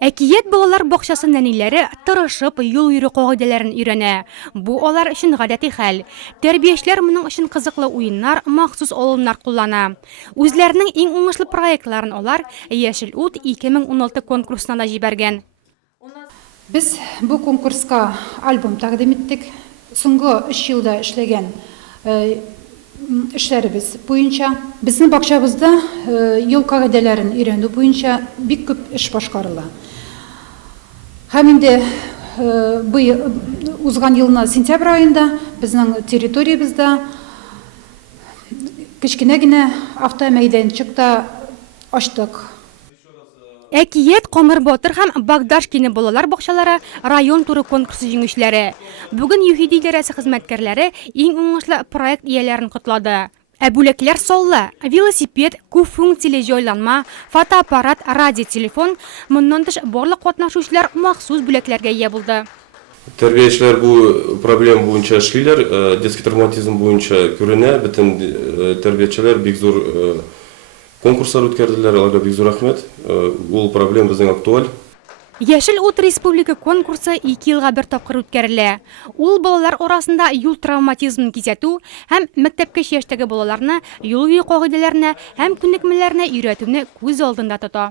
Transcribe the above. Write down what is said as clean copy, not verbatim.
Әкият балалар бакчасы нәниләре тырышып юл йөрү кагыйдәләрен өйрәнә. Бу алар өчен гадәти хәл. Тәрбиячеләр моның өчен кызыклы уеннар, махсус алымнар куллана. Үзләренең иң уңышлы проектларын алар Яшел ут 2016 конкурсына да җибәргән. Biz bu konkurska albüm taqdim ettik. Соңгы 3 елда эшләгән эшләребез буенча безнең бакчабызда юл кагыйдәләрен өйрәнү буенча бик күп эш башкарыла. Һәм инде узган елның сентябрь айында безнең территориябызда кечкенә генә автомәйданчыкта ачтык. Әкият Камыр Батыр һәм Багдашкины балалар бакчалары район туры конкурсы җиңүчеләре. Бүген ЮХИДИ идарәсе хезмәткәрләре иң уңышлы проект ияләрен котлады. Бүләкләр саллы, велосипед, күпфункцияле җайланма, фотоаппарат, радиотелефон, моннан тыш барлык катнашучылар махсус бүләкләргә ия булды. Тәрбиячеләр бу проблема буенча эшлиләр, детский травматизм буенча күренә, бөтен тәрбиячеләр бик зур конкурслар үткәрделәр, аларга бик зур рәхмәт. Ул проблема безнең актуаль. Яшел ут республика конкурсы 2 елга бер тапкыр үткәрелә. Ул балалар арасында юл травматизмын кизәтү һәм мәктәпкәчә яшьтәге балаларны юл йөрү кагыйдәләренә һәм күнекмәләренә өйрәтүне күз алдында тота.